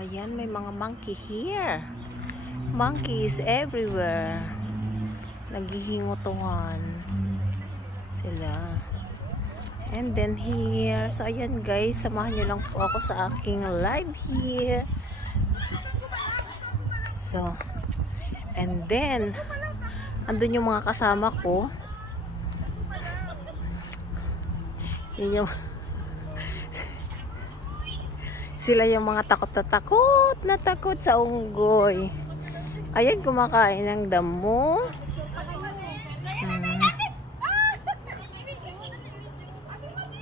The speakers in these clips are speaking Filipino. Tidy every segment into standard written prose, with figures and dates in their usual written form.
Ayan, may mga monkey here. Monkeys everywhere. Naghihingutungan sila. And then here, so ayan guys, samahan nyo lang po ako sa aking live here. So, and then, andun yung mga kasama ko. Yun yung sila yung mga takot na takot sa unggoy. Ayan, kumakain ng damo.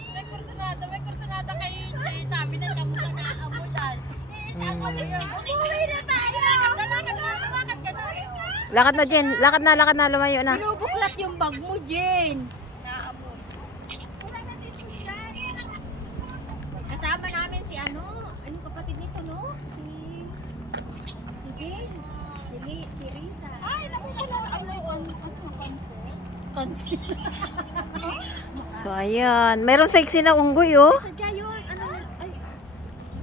May kursunada kayo. Sabi na kamo na naamulan. Umuwi na tayo. Lakad ka na. Lakad na, Jen. Lakad na. Lumayo na. Binubuklat yung bag mo, Jen. Kasama namin si ano? Anong kapatid nito, no? Si Ben. Si Risa. Ay, naku ko lang. So, ayan. Mayroong sexy na unggoy, oh. Sadya yun. Ano? Ay.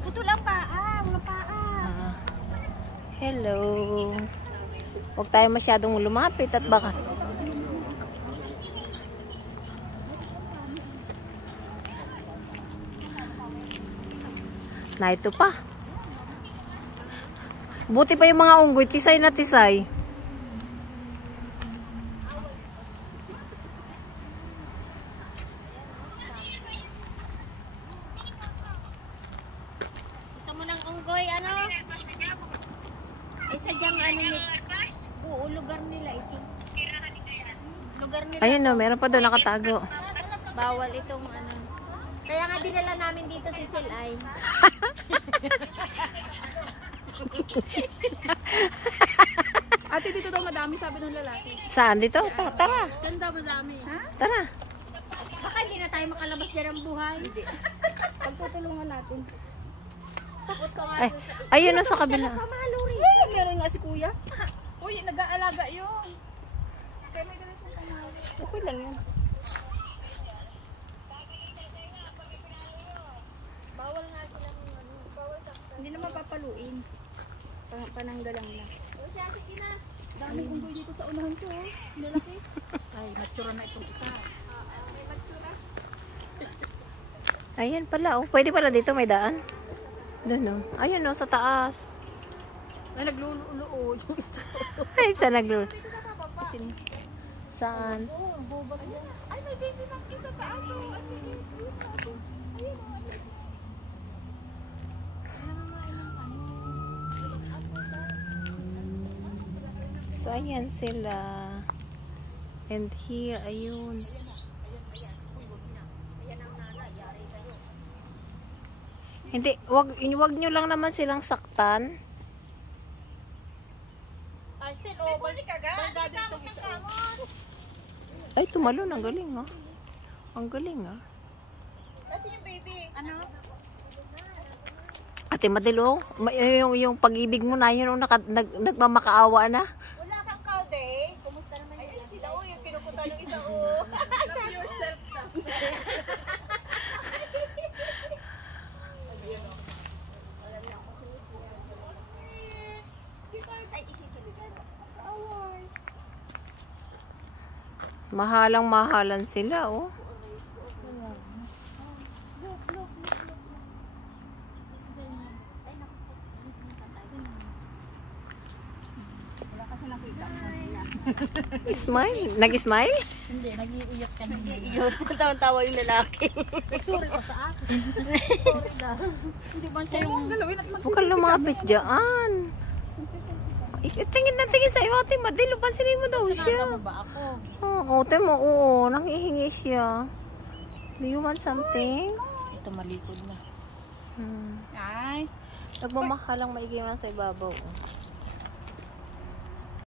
Putol ang paa. Walang paa. Hello. Huwag tayo masyadong lumapit at baka na ito pa. Buti pa yung mga unggoy. Tisay na tisay. Gusto mo ng unggoy, ano? Ay, sadyang ano nila. Oo, lugar nila ito. Lugar nila. Ayun no, meron pa doon nakatago. Bawal itong ano. Kaya nga dinala namin dito si Silay. Ate, dito daw madami, sabi ng lalaki. Saan dito? Tara. Diyan daw madami. Ha? Tara. Baka hindi na tayo makalabas dyan ang buhay. Pagtutulungan natin. Takot ka nga. Ay, ayun no, sa kabila. Pamaluri. Ay, meron nga si kuya. Uy, nag-aalaga yun. Kaya may ganun siyang pamali. Okay lang yan. Bawal nga silang ano. Bawal sa... Hindi naman papaluin. Pananggalang na. O siya, sige na. Dami unggoy dito sa unahan ko. Malaki. Ay, matsura na itong isa. May matsura. Ayan pala, oh. Pwede pala dito may daan. Doon, oh. Ayun, oh, sa taas. Ay, nagluluod yung isa. Ay, siya naglo. Saan? Oo, bubag yan. Ay, may baby monkey sa taas. Ayun, So, ayan sila. And here, ayun. Hindi, wag nyo lang naman silang saktan. Ay, Sil, oh, balik ka ga. Ay, tumalon. Ang galing, oh. Ang galing, oh. Kasi yung baby. Ano? Ate Madelo, yung pag-ibig mo na yun, oh, nagmamakaawa na. Wala kang kaude. Kumusta naman yun? Sila, oh, yung pinupunta ng isa, oh. Love yourself na. Ay, isisiligan. Away. Mahalang-mahalan sila, oh. Wala kasi nakita ko sila. Smile? Nag-smile? Hindi, nag-iiyot ka na. Nag-iiyot. Tawa-tawa yung lalaki. Sorry pa sa akin. Sorry daw. Hindi ba siya yung galawin at Huwag kang lumapit dyan. Tingin na tingin sa iyo, Ate Madelo. Pansinin mo daw siya. mo ba ako? Oo, mo, oo. Nangihingi siya. Do you want something? Ito malikod na. Hmm. Ay. Nagmamahalang maigay mo lang sa ibabaw. Oh.